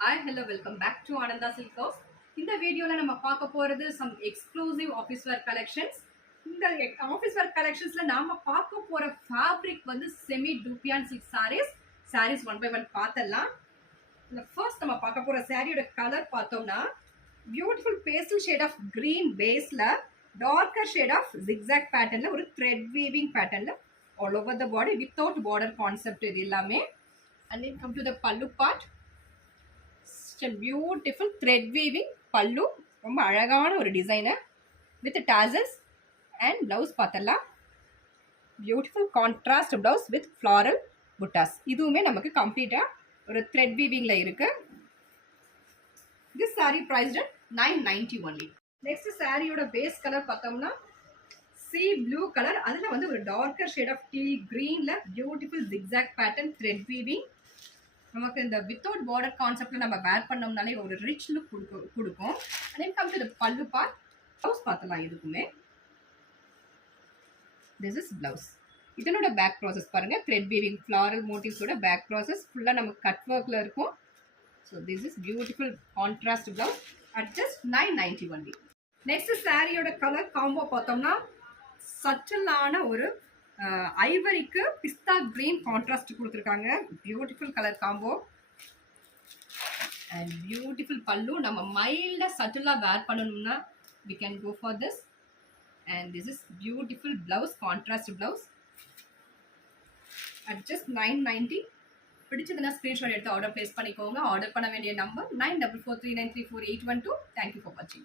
Hi, hello, welcome back to Ananda Silk House. இந்த வீடியோல நம்ம பார்க்க போறது some exclusive office wear collections. இந்த office wear collectionsல நாம பார்க்க போற fabric வந்து semi dupion silk sarees one by one பார்த்தலாம். இந்த first நம்ம பார்க்க போற சாரியோட கலர் பார்த்தோம்னா beautiful pastel shade of green baseல darker shade of zigzag patternல ஒரு thread weaving patternல all over the body without border concept இது எல்லாமே. And then come to the pallu part. Beautiful thread weaving pallu ரொம்ப அழகான ஒரு designer with tassels and blouse பார்த்தலாம். Beautiful contrast blouse with floral buttas. இதுவுமே நமக்கு கம்ப்ளீட்டா ஒரு thread weavingல இருக்கு. This saree priced at 990 only. Next saree யோட base color பார்த்தோம்னா sea blue color. அதுல வந்து ஒரு darker shade of teal greenல beautiful zigzag pattern thread weaving. நமக்கு இந்த வித்தவுட் பார்டர் கான்செப்ட்ல நம்ம வேர் பண்ணோம்னாலே ஒரு ரிச் லுக் கொடுக்கும். and then come to the பல்லு பார்ட். ப்ளவுஸ் பார்த்தலாம். இதுக்குமே this is blouse. இதனோட பேக் ப்ராசஸ் பாருங்க. thread weaving floral motifs ஓட பேக் ப்ராசஸ் ஃபுல்லா நமக்கு கட் வர்க்ல இருக்கும். so this is beautiful contrast blouse at just 990 only. next saree யோட கலர் காம்போ பார்த்தோம்னா சட்டலான ஒரு ஐவரிக்கு பிஸ்தா கிரீன் கான்ட்ராஸ்ட் கொடுத்துருக்காங்க. Beautiful colour combo and beautiful பல்லு. நம்ம மைல்டா சட்டிலா வேர் பண்ணணும்னா we can go for this. and this is beautiful blouse, contrast blouse at just 990. பிடிச்சதுன்னா screenshot எடுத்து order place பண்ணிக்கோங்க. ஆர்டர் பண்ண வேண்டிய நம்பர் 9443934812. தேங்க்யூ ஃபார் வாட்சிங்.